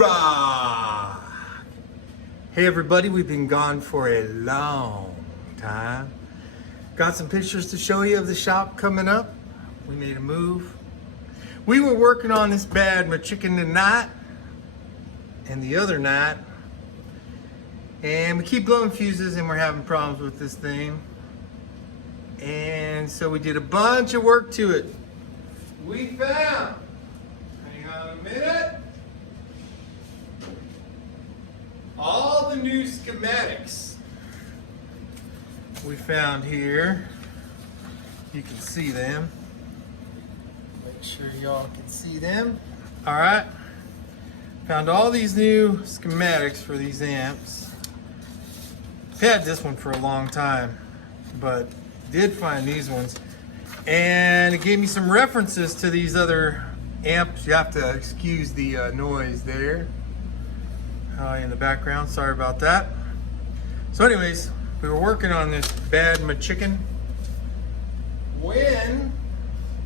rock! Hey everybody, we've been gone for a long time. Got some pictures to show you of the shop coming up. We made a move. We were working on this bad chicken tonight and the other night, and we keep blowing fuses and we're having problems with this thing. And so we did a bunch of work to it. We found, hang on a minute, all the new schematics we found here. You can see them. Make sure y'all can see them. All right. Found all these new schematics for these amps. I've had this one for a long time, but did find these ones. And it gave me some references to these other amps. You have to excuse the noise there in the background. Sorry about that. So anyways, we were working on this bad chicken when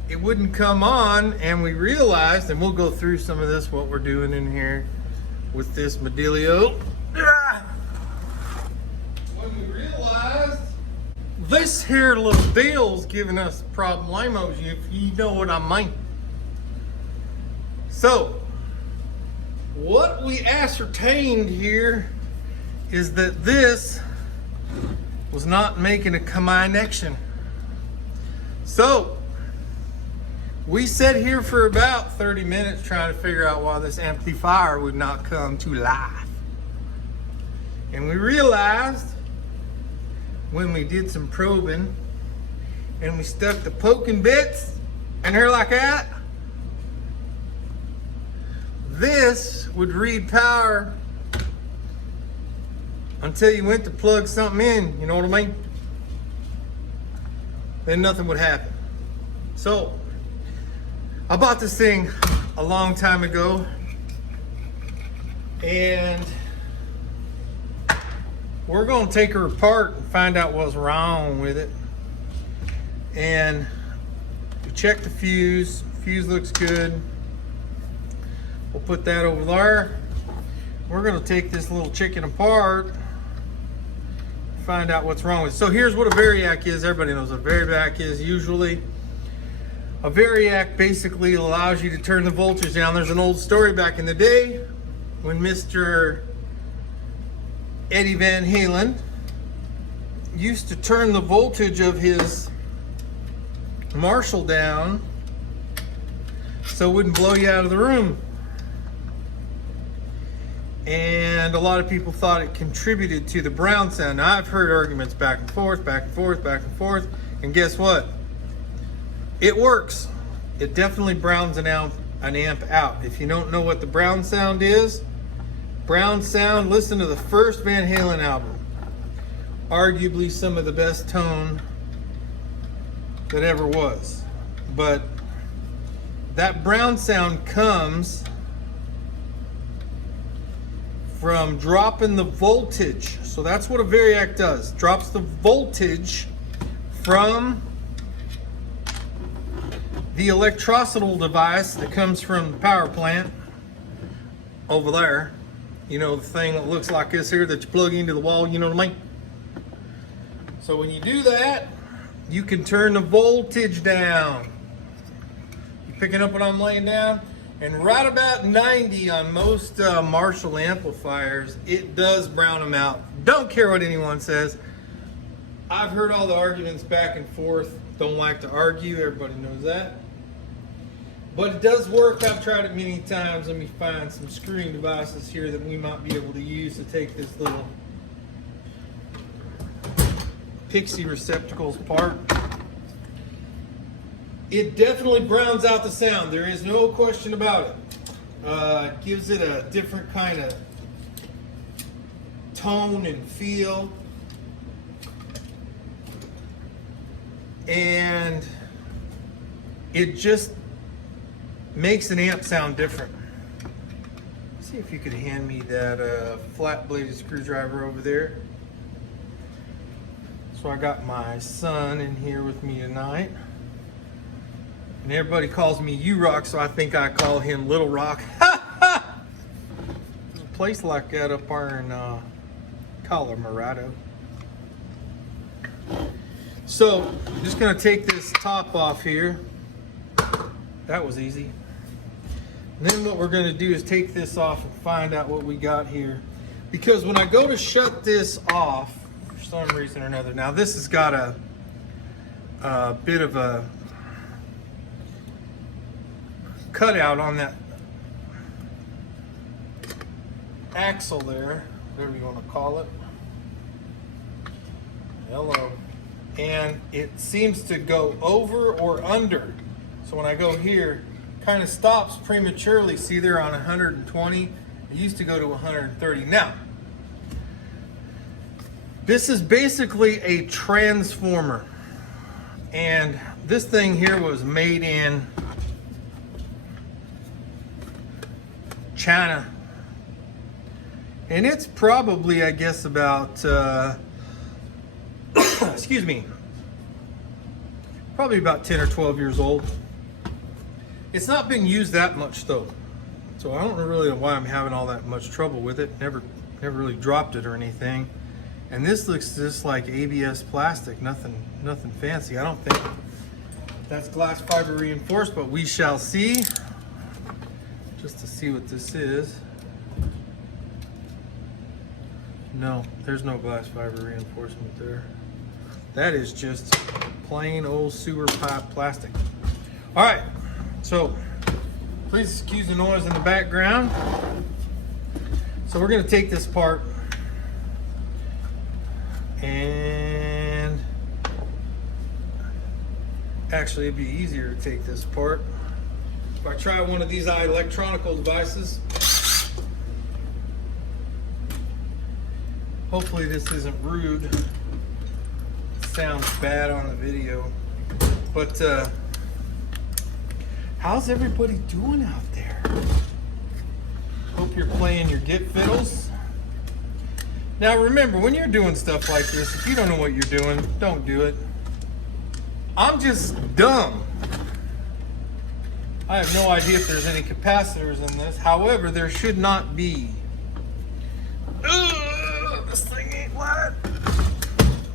it wouldn't come on, and we realized, and we'll go through some of this, what we're doing in here with this Modilio. When we realized this here little deal's giving us a problem, limos, if you know what I mean. So what we ascertained here is that this was not making a connection. So we sat here for about 30 minutes trying to figure out why this amplifier would not come to life. And we realized when we did some probing and we stuck the poking bits in here like that, this would read power until you went to plug something in, you know what I mean? Then nothing would happen. So I bought this thing a long time ago, and we're gonna take her apart and find out what's wrong with it. And we checked the fuse. Fuse looks good. We'll put that over there. We're gonna take this little chicken apart, find out what's wrong with it. So here's what a Variac is. Everybody knows what a Variac is usually. A Variac basically allows you to turn the voltage down. There's an old story back in the day when Mr. Eddie Van Halen used to turn the voltage of his Marshall down so it wouldn't blow you out of the room. And a lot of people thought it contributed to the brown sound. Now, I've heard arguments back and forth, back and forth, back and forth, and guess what? It works. It definitely browns an amp out. If you don't know what the brown sound is, brown sound, listen to the first Van Halen album. Arguably some of the best tone that ever was. But that brown sound comes from dropping the voltage. So that's what a Variac does. Drops the voltage from the electrocital device that comes from the power plant over there. You know, the thing that looks like this here that you plug into the wall, you know what I mean? So when you do that, you can turn the voltage down. You picking up what I'm laying down? And right about 90 on most Marshall amplifiers, it does brown them out. Don't care what anyone says. I've heard all the arguments back and forth. Don't like to argue, everybody knows that. But it does work. I've tried it many times. Let me find some screwing devices here that we might be able to use to take this little pixie receptacles apart. It definitely browns out the sound. There is no question about it. It gives it a different kind of tone and feel. And it just makes an amp sound different. See if you could hand me that flat bladed screwdriver over there. So I got my son in here with me tonight. And everybody calls me U-Rock, so I think I call him Little Rock. place like that up there in Colorado. So I'm just gonna take this top off here. That was easy. And then what we're gonna do is take this off and find out what we got here. Because when I go to shut this off, for some reason or another, now this has got a bit of a cutout on that axle there, whatever you want to call it. Hello. And it seems to go over or under. So when I go here, kind of stops prematurely. See there on 120. It used to go to 130. Now, this is basically a transformer. And this thing here was made in China. And it's probably, I guess, about excuse me, probably about 10 or 12 years old. It's not been used that much though, so I don't really know why I'm having all that much trouble with it. Never really dropped it or anything. And this looks just like ABS plastic, nothing fancy. I don't think that's glass fiber reinforced, but we shall see. Just to see what this is. No, there's no glass fiber reinforcement there. That is just plain old sewer pipe plastic. All right, so please excuse the noise in the background. So we're gonna take this apart, and actually it'd be easier to take this apart if I try one of these electronical devices. Hopefully this isn't rude. It sounds bad on the video. But how's everybody doing out there? Hope you're playing your get fiddles. Now remember, when you're doing stuff like this, if you don't know what you're doing, don't do it. I'm just dumb. I have no idea if there's any capacitors in this. However, there should not be. This thing ain't wide.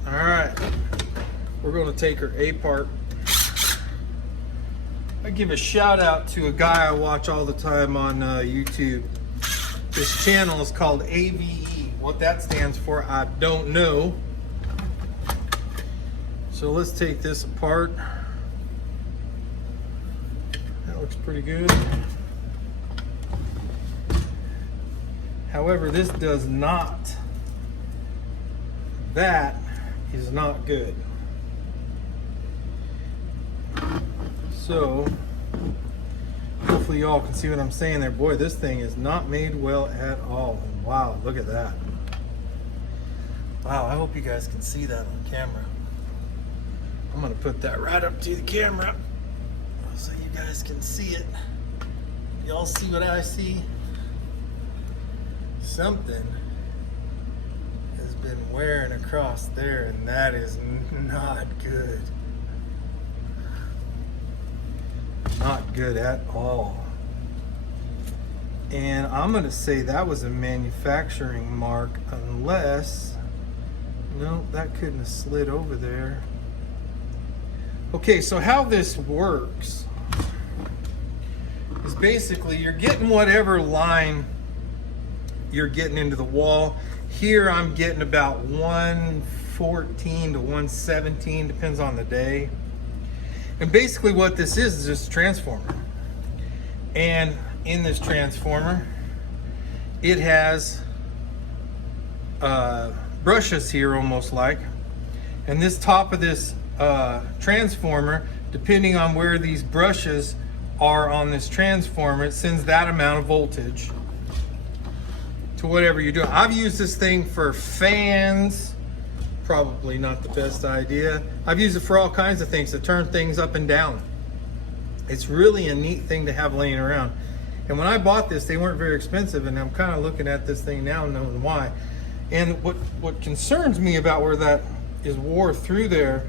All right, we're going to take her apart. I give a shout out to a guy I watch all the time on YouTube. This channel is called AVE. What that stands for, I don't know. So let's take this apart. That looks pretty good. However, this does not. That is not good. So, hopefully y'all can see what I'm saying there. Boy, this thing is not made well at all. Wow, look at that. Wow, I hope you guys can see that on camera. I'm gonna put that right up to the camera so you guys can see it. Y'all see what I see? Something has been wearing across there, and that is not good. Not good at all. And I'm gonna say that was a manufacturing mark, unless, no, that couldn't have slid over there. Okay, so how this works is basically you're getting whatever line you're getting into the wall. Here I'm getting about 114 to 117, depends on the day. And basically what this is just a transformer. And in this transformer, it has brushes here almost like. And this top of this transformer, depending on where these brushes are on this transformer, it sends that amount of voltage to whatever you're doing. I've used this thing for fans, probably not the best idea. I've used it for all kinds of things to turn things up and down. It's really a neat thing to have laying around. And when I bought this, they weren't very expensive, and I'm kind of looking at this thing now knowing why. And what concerns me about where that is wore through there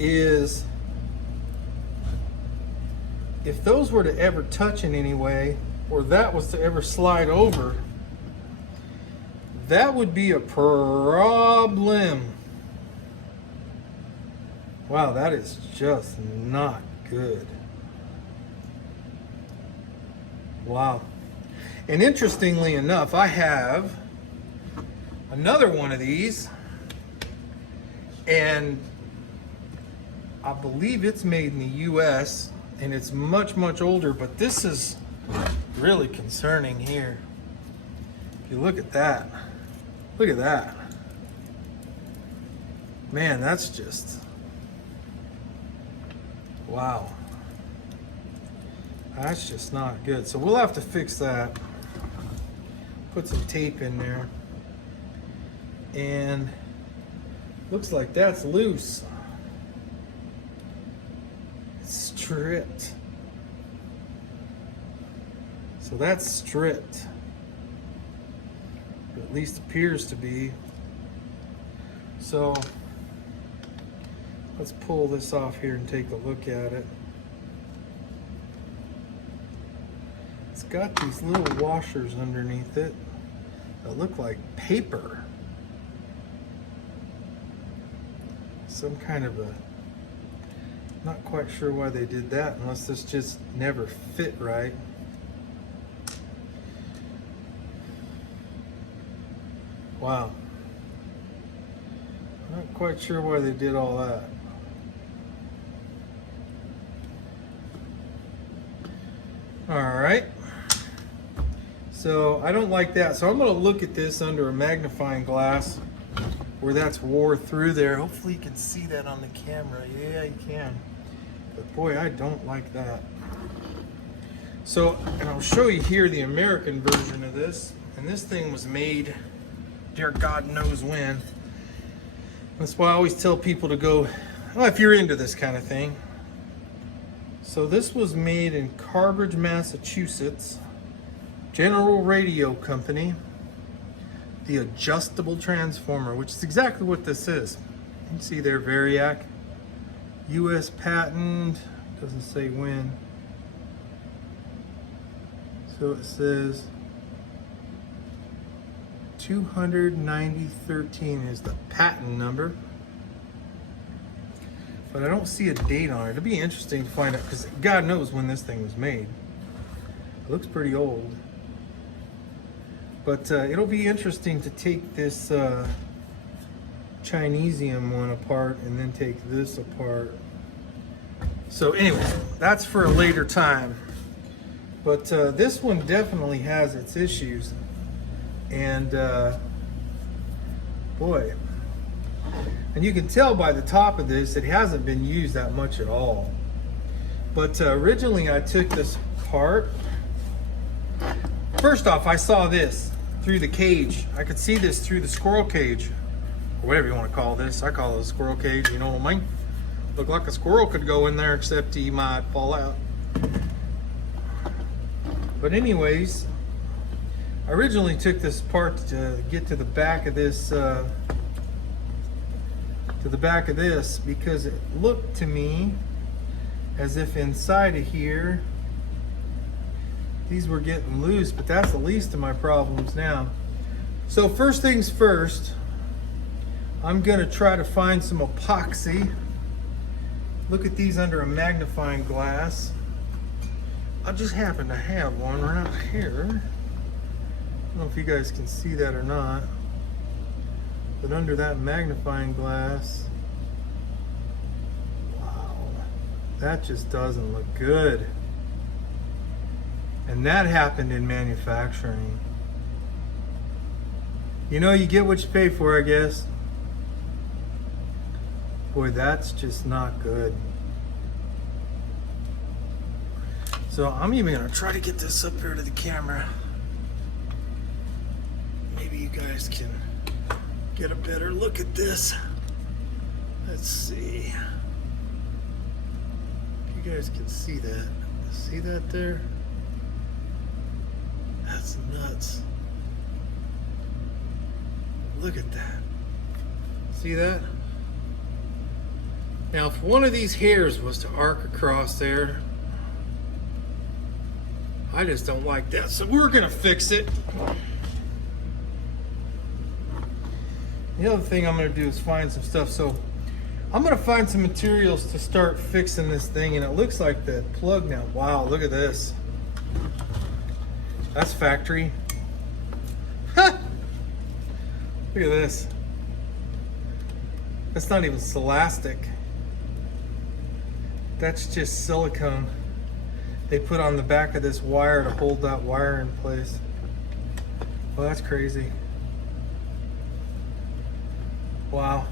is if those were to ever touch in any way, or that was to ever slide over, that would be a problem. Wow, that is just not good. Wow. And interestingly enough, I have another one of these, and I believe it's made in the US, and it's much, much older, but this is really concerning here. If you look at that, look at that. Man, that's just, wow. That's just not good. So we'll have to fix that. Put some tape in there. And looks like that's loose. It's stripped. So that's stripped. Or at least appears to be. So let's pull this off here and take a look at it. It's got these little washers underneath it that look like paper. Some kind of a, not quite sure why they did that, unless this just never fit right. Wow. Not quite sure why they did all that. All right. So I don't like that. So I'm going to look at this under a magnifying glass where that's wore through there. Hopefully you can see that on the camera. Yeah, you can. But boy, I don't like that. So, and I'll show you here the American version of this. And this thing was made, dear God knows when. That's why I always tell people to go, well, if you're into this kind of thing. So this was made in Cambridge, Massachusetts. General Radio Company. The adjustable transformer, which is exactly what this is. You can see there, Variac. US patent, doesn't say when. So it says 29013 is the patent number. But I don't see a date on it. It'll be interesting to find out, because God knows when this thing was made. It looks pretty old. But it'll be interesting to take this Chinesium one apart and then take this apart. So anyway, that's for a later time. But this one definitely has its issues. And boy, and you can tell by the top of this, it hasn't been used that much at all. But originally I took this apart. First off, I saw this through the cage. I could see this through the squirrel cage, or whatever you want to call this. I call it a squirrel cage, you know what I mean? Looked like a squirrel could go in there, except he might fall out. But anyways, I originally took this apart to get to the back of this, because it looked to me as if inside of here these were getting loose, but that's the least of my problems now. So first things first, I'm gonna try to find some epoxy. Look at these under a magnifying glass. I just happen to have one right here. I don't know if you guys can see that or not, but under that magnifying glass, wow, that just doesn't look good. And that happened in manufacturing. You know, you get what you pay for, I guess. Boy, that's just not good. So I'm even gonna try to get this up here to the camera. Maybe you guys can get a better look at this. Let's see. If you guys can see that. See that there? That's nuts. Look at that. See that? Now, if one of these hairs was to arc across there, I just don't like that, so we're gonna fix it. The other thing I'm gonna do is find some stuff. So I'm gonna find some materials to start fixing this thing, and it looks like the plug now. Wow, look at this. That's factory. Ha! Look at this. That's not even celastic. That's just silicone they put on the back of this wire to hold that wire in place. Well, that's crazy. Wow.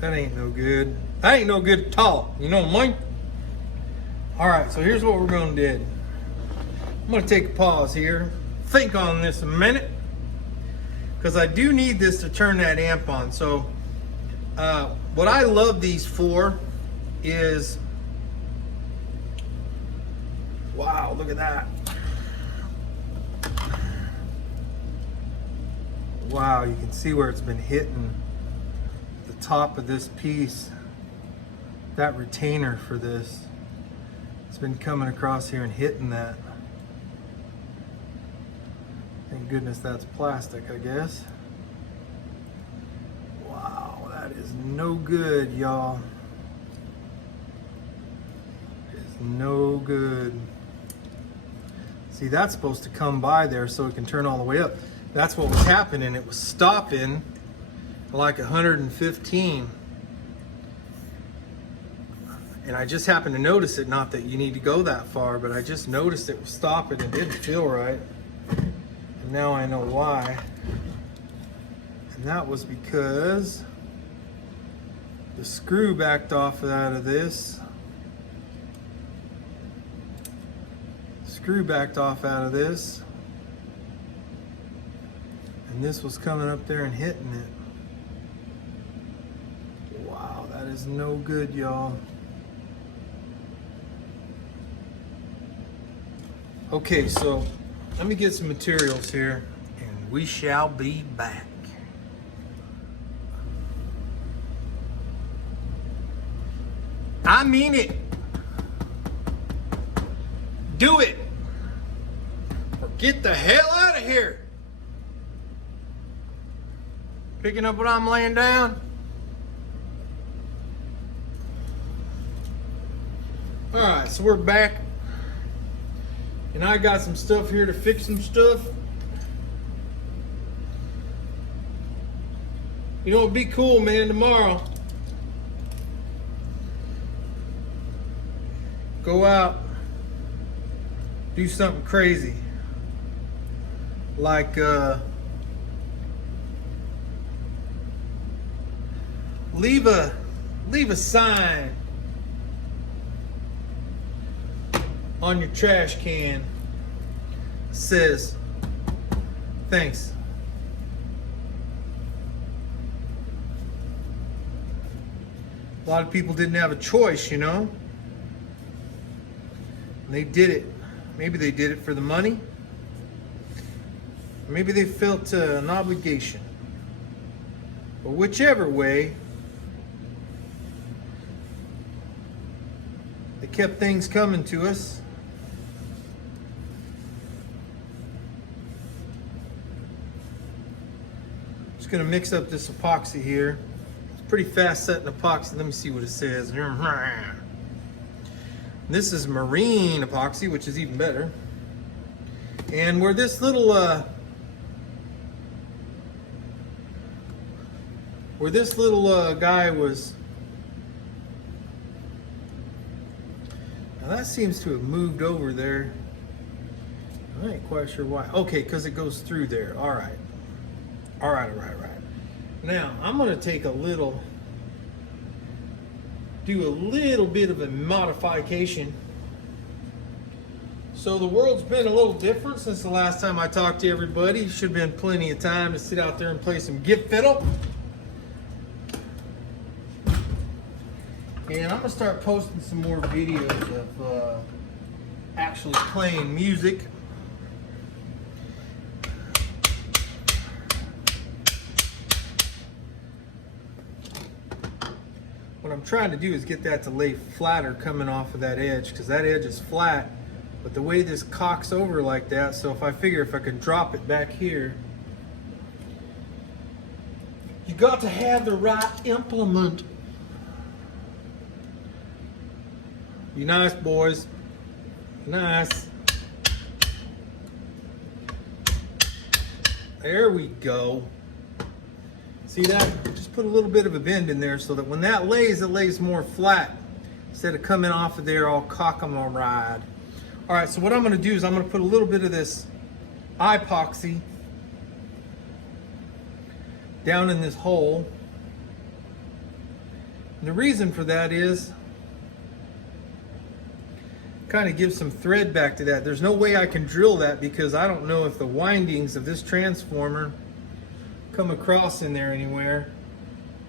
That ain't no good. That ain't no good at all. You know what I mean? Alright, so here's what we're gonna do. I'm gonna take a pause here, think on this a minute, because I do need this to turn that amp on. So what I love these for is, wow, look at that. Wow, you can see where it's been hitting the top of this piece. That retainer for this, it's been coming across here and hitting that. Thank goodness that's plastic, I guess. Wow, that is no good, y'all. It's no good. See, that's supposed to come by there so it can turn all the way up. That's what was happening. It was stopping like 115. And I just happened to notice it, not that you need to go that far, but I just noticed it was stopping. It didn't feel right. And now I know why. And that was because the screw backed off out of this. Screw backed off out of this. And this was coming up there and hitting it. Wow, that is no good, y'all. Okay, so let me get some materials here and we shall be back. I mean it. Do it. Or get the hell out of here. Picking up what I'm laying down. All right, so we're back. And I got some stuff here to fix some stuff. You know, it'd be cool, man, tomorrow. Go out, do something crazy. Like, leave a sign on your trash can that says thanks. A lot of people didn't have a choice, you know. And they did it. Maybe they did it for the money. Maybe they felt an obligation. But whichever way, they kept things coming to us. Just gonna mix up this epoxy here. It's pretty fast setting epoxy. Let me see what it says. This is marine epoxy, which is even better. And where this little guy was, now that seems to have moved over there. I ain't quite sure why. Okay, because it goes through there. All right. Now I'm gonna take do a little bit of a modification. So the world's been a little different since the last time I talked to everybody. Should have been plenty of time to sit out there and play some gift fiddle. And I'm gonna start posting some more videos of actually playing music. What I'm trying to do is get that to lay flatter coming off of that edge, because that edge is flat, But the way this cocks over like that, so if I figure if I could drop it back here, you got to have the right implement. Be nice, boys. Nice. There we go. See that? Just put a little bit of a bend in there so that when that lays, it lays more flat instead of coming off of there all cock-em-a-ride. All right, so what I'm gonna do is I'm gonna put a little bit of this epoxy down in this hole. And the reason for that is kind of give some thread back to that. There's no way I can drill that because I don't know if the windings of this transformer come across in there anywhere.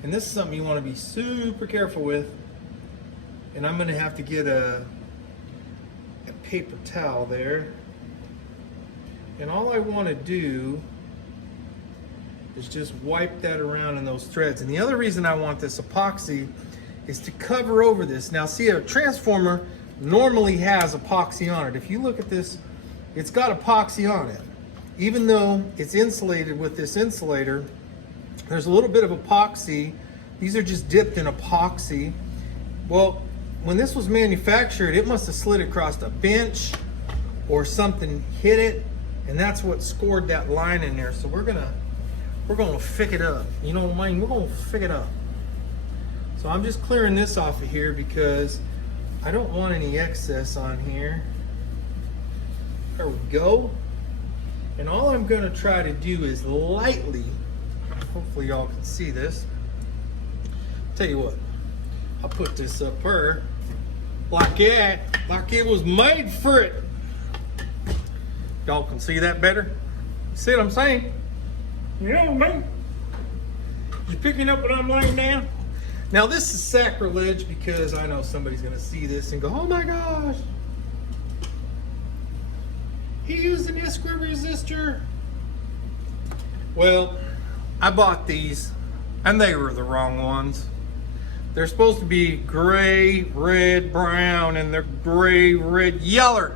And this is something you want to be super careful with. And I'm going to have to get a paper towel there. And all I want to do is just wipe that around in those threads. And the other reason I want this epoxy is to cover over this. Now see, a transformer normally has epoxy on it. If you look at this, it's got epoxy on it. Even though it's insulated with this insulator, there's a little bit of epoxy. These are just dipped in epoxy. Well, when this was manufactured, it must have slid across a bench or something hit it, and that's what scored that line in there. So we're gonna fick it up. You know what I mean? We're gonna fick it up. So I'm just clearing this off of here because I don't want any excess on here. There we go. And all I'm gonna try to do is lightly, hopefully y'all can see this. Tell you what, I'll put this up here like that, like it was made for it. Y'all can see that better? See what I'm saying? You know what I mean? You picking up what I'm laying down? Now this is sacrilege because I know somebody's gonna see this and go, oh my gosh, he used an ISQA resistor. Well, I bought these and they were the wrong ones. They're supposed to be gray, red, brown, and they're gray, red, yellow.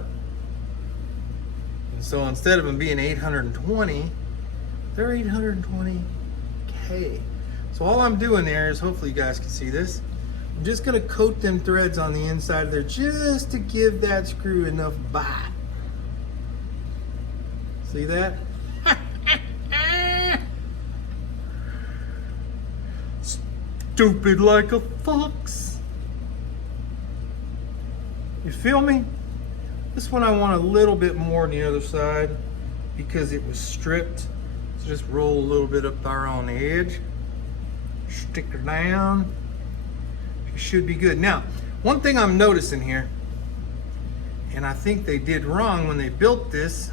And so instead of them being 820, they're 820K. So all I'm doing there is, hopefully you guys can see this, I'm just gonna coat them threads on the inside of there just to give that screw enough bite. See that? Stupid like a fox. You feel me? This one I want a little bit more on the other side because it was stripped. So just roll a little bit up there on the edge. Stick her down. It should be good. Now, one thing I'm noticing here, and I think they did wrong when they built this,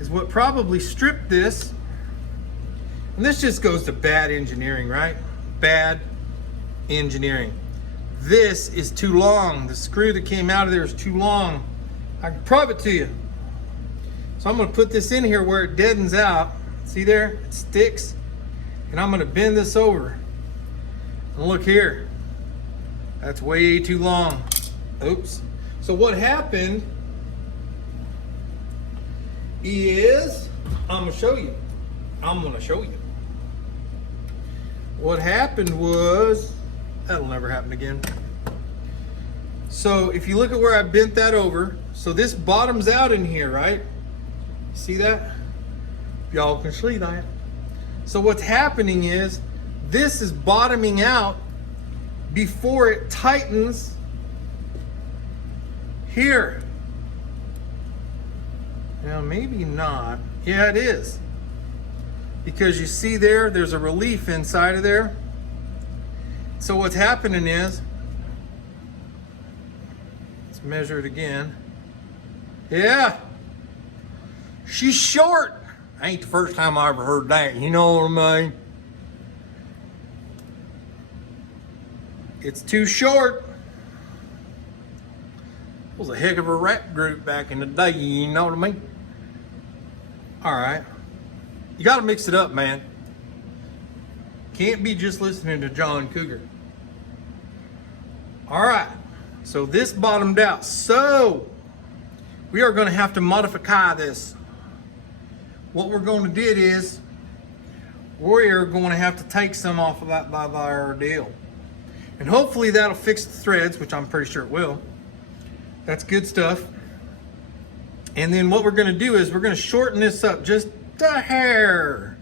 is what probably stripped this, and this just goes to bad engineering, right? Bad engineering. This is too long. The screw that came out of there is too long. I can prove it to you. So I'm gonna put this in here where it deadens out. See there? It sticks. And I'm gonna bend this over. And look here. That's way too long. Oops. So what happened is, I'm gonna show you. What happened was, that'll never happen again. So if you look at where I bent that over, so this bottoms out in here, right? See that? Y'all can see that. So what's happening is, this is bottoming out before it tightens here. Now maybe not. Yeah, it is. Because you see there's a relief inside of there. So what's happening is, let's measure it again. Yeah, she's short. Ain't the first time I ever heard that, you know what I mean? It's too short. It was a heck of a rap group back in the day, you know what I mean? All right. You gotta mix it up, man. Can't be just listening to John Cougar. All right, so this bottomed out. So we are going to have to modify this. What we're going to do is we're going to have to take some off of that by our deal. And hopefully that'll fix the threads, which I'm pretty sure it will. That's good stuff. And then what we're going to do is we're going to shorten this up just a hair.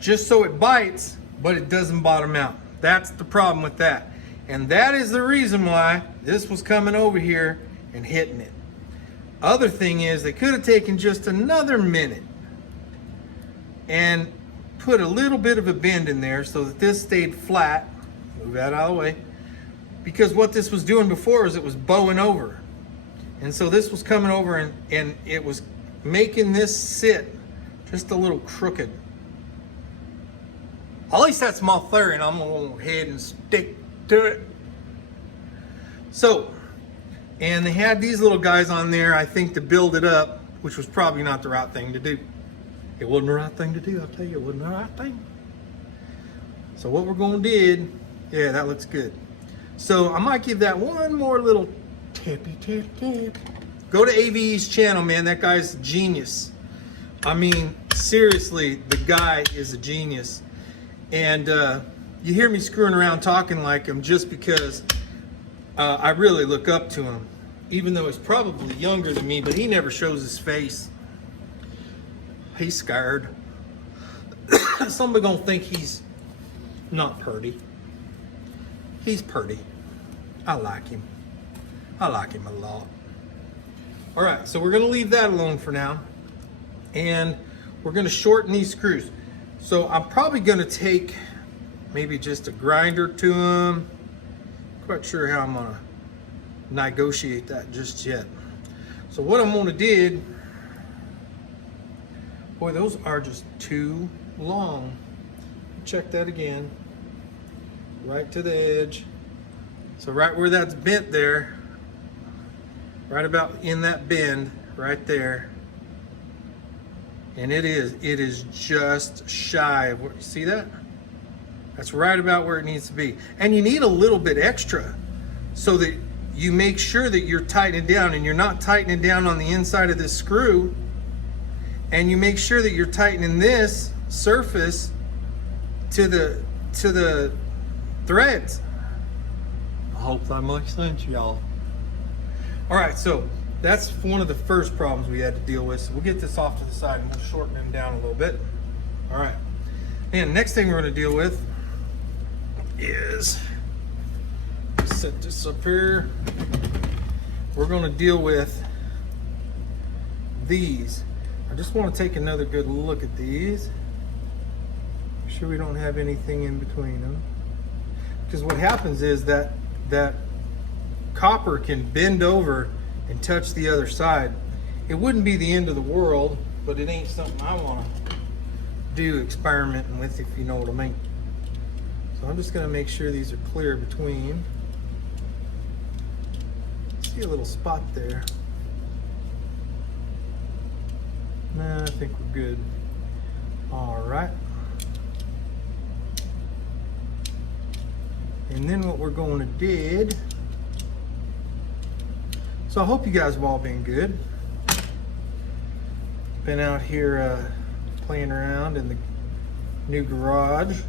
Just so it bites, but it doesn't bottom out. That's the problem with that. And that is the reason why this was coming over here and hitting it. Other thing is they could have taken just another minute and put a little bit of a bend in there so that this stayed flat. Move that out of the way. Because what this was doing before is it was bowing over. And so this was coming over and it was making this sit just a little crooked. At least that's my theory, and I'm gonna go ahead and stick to it. So, and they had these little guys on there, I think, to build it up, which was probably not the right thing to do. It wasn't the right thing to do, I'll tell you, it wasn't the right thing. So what we're gonna do, yeah, that looks good. So I might give that one more little tippy tip tip. Go to AVE's channel, man, that guy's a genius. I mean, seriously, the guy is a genius. And you hear me screwing around talking like him just because I really look up to him. Even though he's probably younger than me, but he never shows his face. He's scared. Somebody gonna think he's not pretty. He's pretty. I like him. I like him a lot. All right, so we're gonna leave that alone for now. And we're gonna shorten these screws. So I'm probably gonna take maybe just a grinder to them. Quite sure how I'm gonna negotiate that just yet. So what I'm gonna do, boy, those are just too long. Check that again. Right to the edge. So right where that's bent there, right about in that bend, right there. And it is just shy of where, you see that? That's right about where it needs to be. And you need a little bit extra so that you make sure that you're tightening down and you're not tightening down on the inside of this screw. And you make sure that you're tightening this surface to the threads. I hope that makes sense, y'all. All right, so that's one of the first problems we had to deal with. So we'll get this off to the side and we'll shorten them down a little bit. All right. And next thing we're going to deal with is, set this up here. We're going to deal with these. I just want to take another good look at these. Make sure we don't have anything in between them. Because what happens is that copper can bend over and touch the other side. It wouldn't be the end of the world, but it ain't something I want to do experimenting with, if you know what I mean. So I'm just going to make sure these are clear between. See a little spot there. Nah, I think we're good. All right. And then what we're going to do, so I hope you guys have all been good. Been out here playing around in the new garage.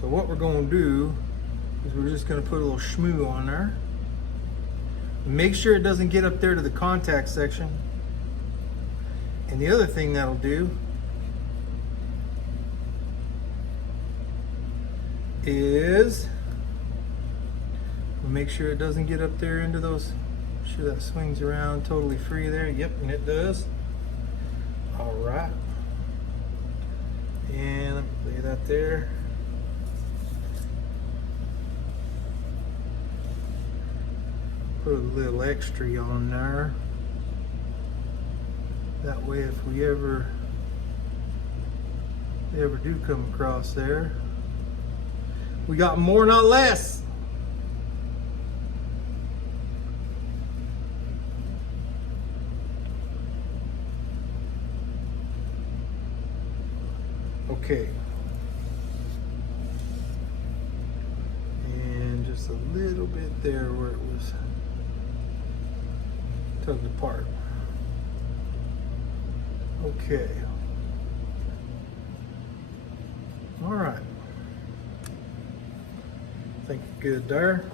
So what we're going to do is we're just going to put a little schmoo on there. Make sure it doesn't get up there to the contact section. And the other thing that'll do is make sure it doesn't get up there into those. Make sure that swings around totally free there. Yep, and it does. All right. And lay that there. Put a little extra on there. That way if we ever do come across there, we got more, not less. Okay. And just a little bit there where it was Tugged apart. Okay. All right. I think good there.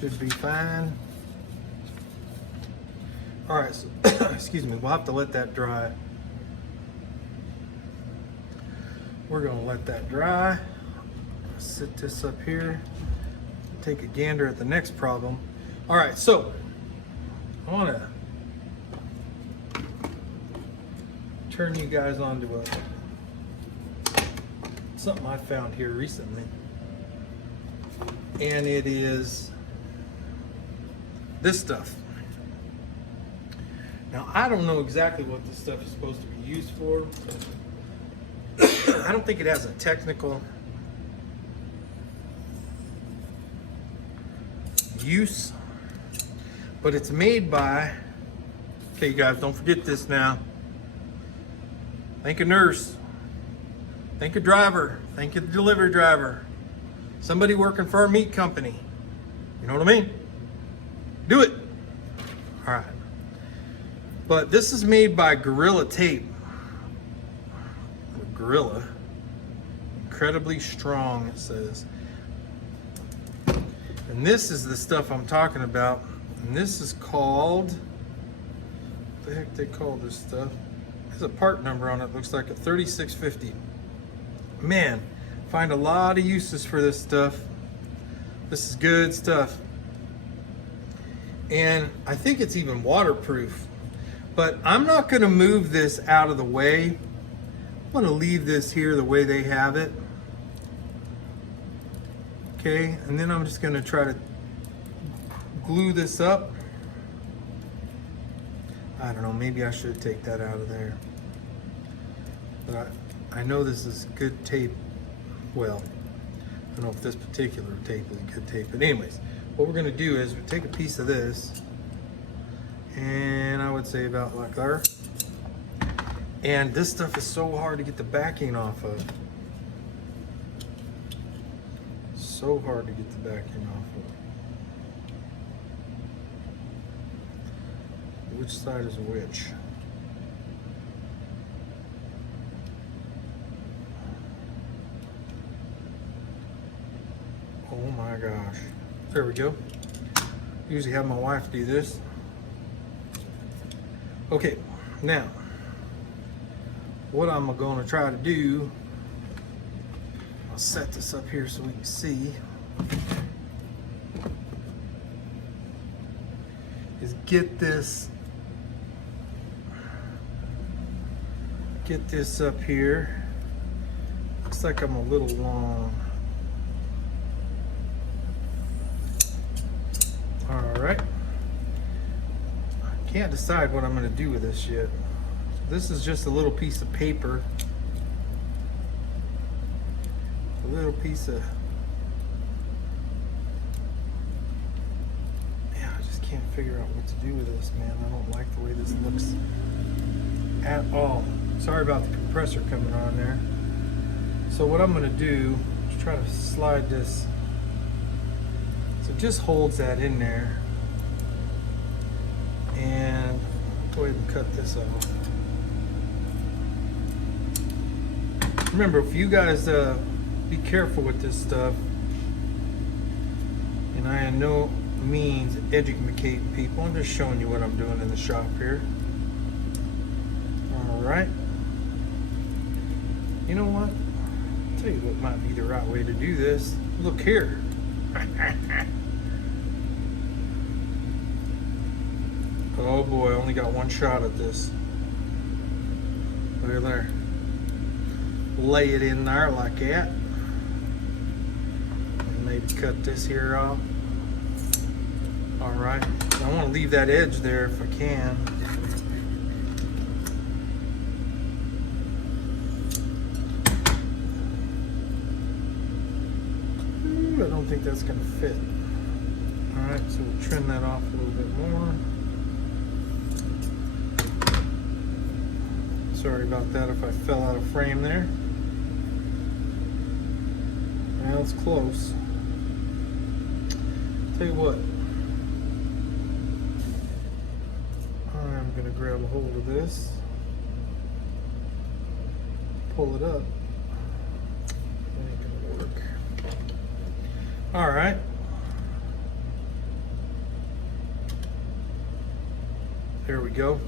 Should be fine. All right, so excuse me, we'll have to let that dry. We're gonna let that dry. Sit this up here. Take a gander at the next problem. All right, so I wanna turn you guys on to something I found here recently. And it is this stuff. Now, I don't know exactly what this stuff is supposed to be used for. I don't think it has a technical use, but it's made by, okay, you guys, don't forget this now. Thank a nurse. Thank a driver. Thank a delivery driver. Somebody working for a meat company. You know what I mean? Do it. All right. But this is made by Gorilla Tape. Gorilla. Incredibly strong, it says. And this is the stuff I'm talking about. And this is called, what the heck they call this stuff? There's a part number on it. Looks like a 3650. Man, find a lot of uses for this stuff. This is good stuff. And I think it's even waterproof. But I'm not going to move this out of the way. I'm going to leave this here the way they have it. Okay, and then I'm just going to try to glue this up. I don't know, maybe I should take that out of there. But I know this is good tape. Well, I don't know if this particular tape is good tape. But anyways, what we're going to do is we take a piece of this. And I would say about like there. And this stuff is so hard to get the backing off of. So hard to get the backing off of. Which side is which? Oh my gosh. There we go. Usually have my wife do this. Okay, now, what I'm going to try to do, I'll set this up here so we can see, is get this up here. Looks like I'm a little long. All right. Can't decide what I'm going to do with this yet. This is just a little piece of paper. A little piece of... Yeah, I just can't figure out what to do with this, man. I don't like the way this looks at all. Sorry about the compressor coming on there. So what I'm going to do is try to slide this. So it just holds that in there. And go ahead and cut this off. Remember, if you guys be careful with this stuff, and I am no means educating people, I'm just showing you what I'm doing in the shop here. All right. You know what? I'll tell you what might be the right way to do this. Look here. Oh boy, I only got one shot at this. Look at there. Lay it in there like that. And maybe cut this here off. Alright. I want to leave that edge there if I can. I don't think that's going to fit. Alright, so we'll trim that off a little bit more. Sorry about that if I fell out of frame there. Well, it's close. Tell you what, I'm gonna grab a hold of this, pull it up. That ain't gonna work. All right. There we go.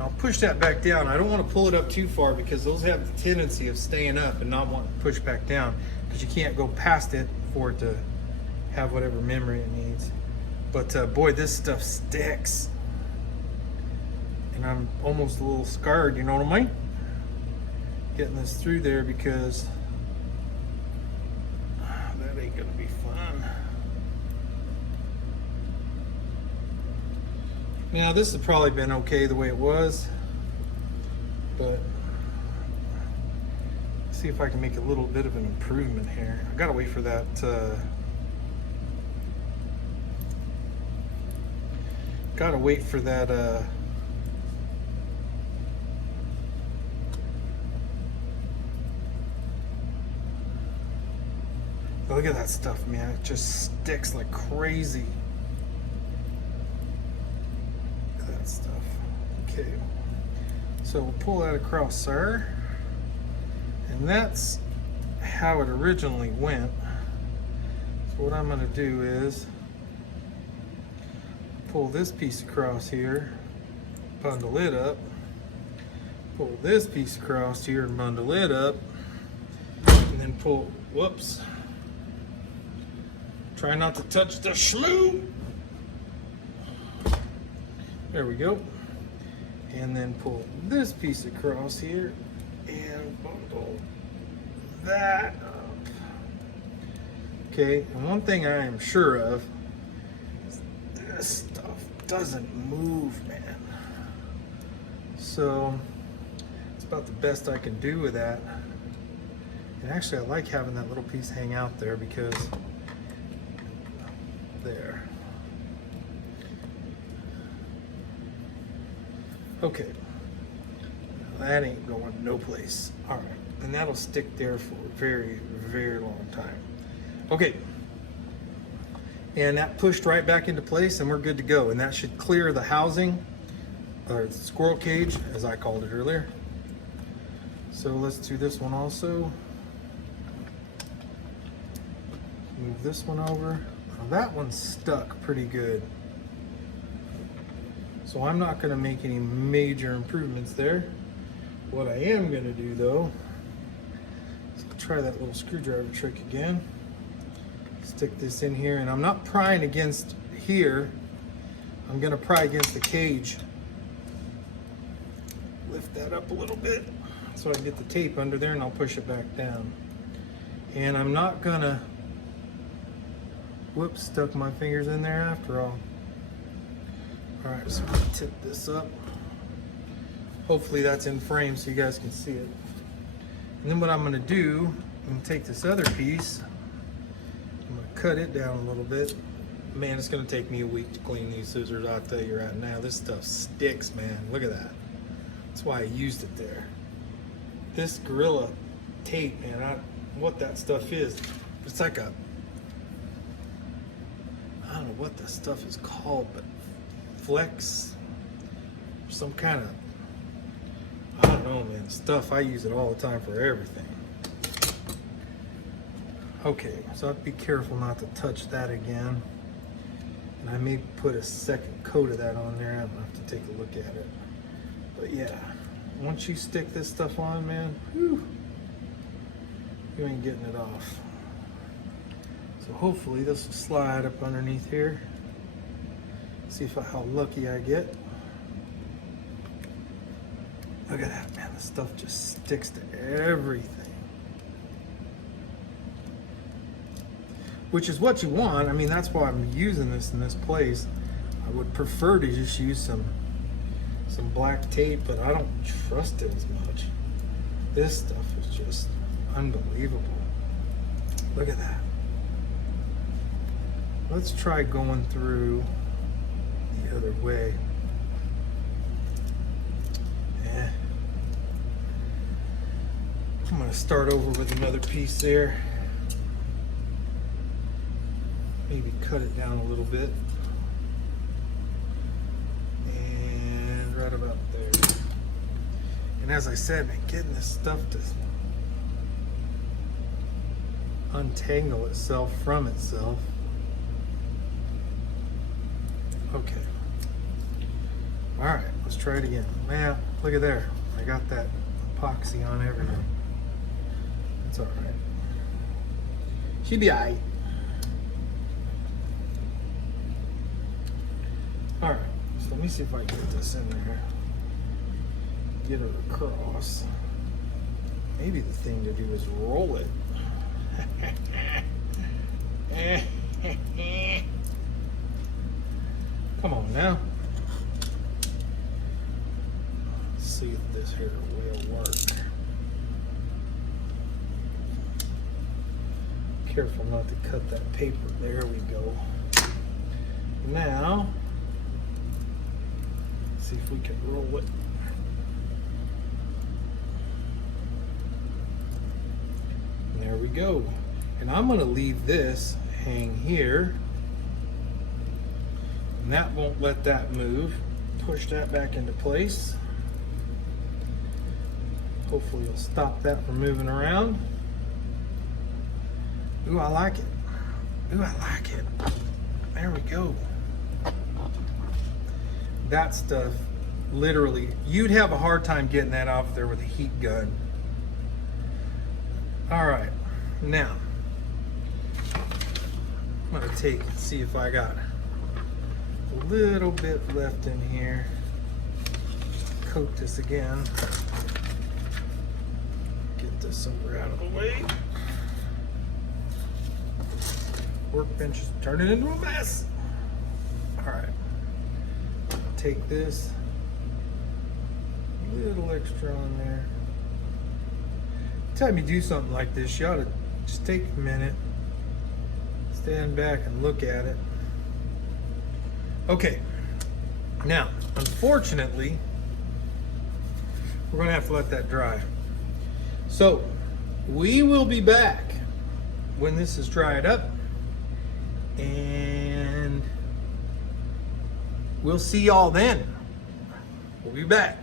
I'll push that back down. I don't want to pull it up too far because those have the tendency of staying up and not wanting to push back down, because you can't go past it for it to have whatever memory it needs. But boy, this stuff sticks. And I'm almost a little scarred, you know what I mean? Getting this through there, because that ain't gonna be fun. Now this has probably been okay the way it was, but see if I can make a little bit of an improvement here. I gotta wait for that. Gotta wait for that. Look at that stuff, man! It just sticks like crazy. Stuff. Okay, so we'll pull that across there, and that's how it originally went. So what I'm going to do is pull this piece across here, bundle it up, pull this piece across here and bundle it up, and then pull, whoops, try not to touch the shmoo. There we go. And then pull this piece across here and bundle that up. Okay, and one thing I am sure of is this stuff doesn't move, man. So it's about the best I can do with that. And actually I like having that little piece hang out there, because there. Okay, that ain't going no place. All right, and that'll stick there for a very, very long time. Okay, and that pushed right back into place, and we're good to go. And that should clear the housing, or the squirrel cage, as I called it earlier. So let's do this one also. Move this one over. Now that one's stuck pretty good. So I'm not going to make any major improvements there. What I am going to do though, is try that little screwdriver trick again. Stick this in here, and I'm not prying against here. I'm going to pry against the cage. Lift that up a little bit so I can get the tape under there, and I'll push it back down. And I'm not going to, whoops, stuck my fingers in there after all. All right, so I'm gonna tip this up. Hopefully that's in frame so you guys can see it. And then what I'm gonna do, I'm gonna take this other piece, I'm gonna cut it down a little bit. Man, it's gonna take me a week to clean these scissors, I'll tell you right now. This stuff sticks, man, look at that. That's why I used it there. This Gorilla tape, man, what that stuff is, it's like a, I don't know what the stuff is called, but flex, some kind of, I don't know, man, stuff. I use it all the time for everything. Okay, so I have to be careful not to touch that again. And I may put a second coat of that on there. I'm gonna have to take a look at it. But yeah, once you stick this stuff on, man, whew, you ain't getting it off. So hopefully this will slide up underneath here. See how lucky I get. Look at that, man. This stuff just sticks to everything. Which is what you want. I mean, that's why I'm using this in this place. I would prefer to just use some black tape, but I don't trust it as much. This stuff is just unbelievable. Look at that. Let's try going through the other way. Yeah. I'm gonna start over with another piece there. Maybe cut it down a little bit. And right about there. And as I said, man, getting this stuff to untangle itself from itself. Okay. All right, let's try it again. Man, look at there. I got that epoxy on everything. It's all right. She'll be all right. All right, so let me see if I can get this in there. Get it across. Maybe the thing to do is roll it. Come on now. Let's see if this here will work. Careful not to cut that paper. There we go. Now, see if we can roll it. And there we go. And I'm going to leave this hang here. And that won't let that move. Push that back into place. Hopefully it'll stop that from moving around. Ooh, I like it. Ooh, I like it. There we go. That stuff, literally, you'd have a hard time getting that off there with a heat gun. All right, now, I'm gonna take and see if I got a little bit left in here. Coat this again. Get this over out of the way. Workbench is turning into a mess. All right, take this, little extra on there. Anytime you do something like this, you ought to just take a minute, stand back and look at it. Okay, now, unfortunately, we're gonna have to let that dry. So, we will be back when this is dried up, and we'll see y'all then. We'll be back.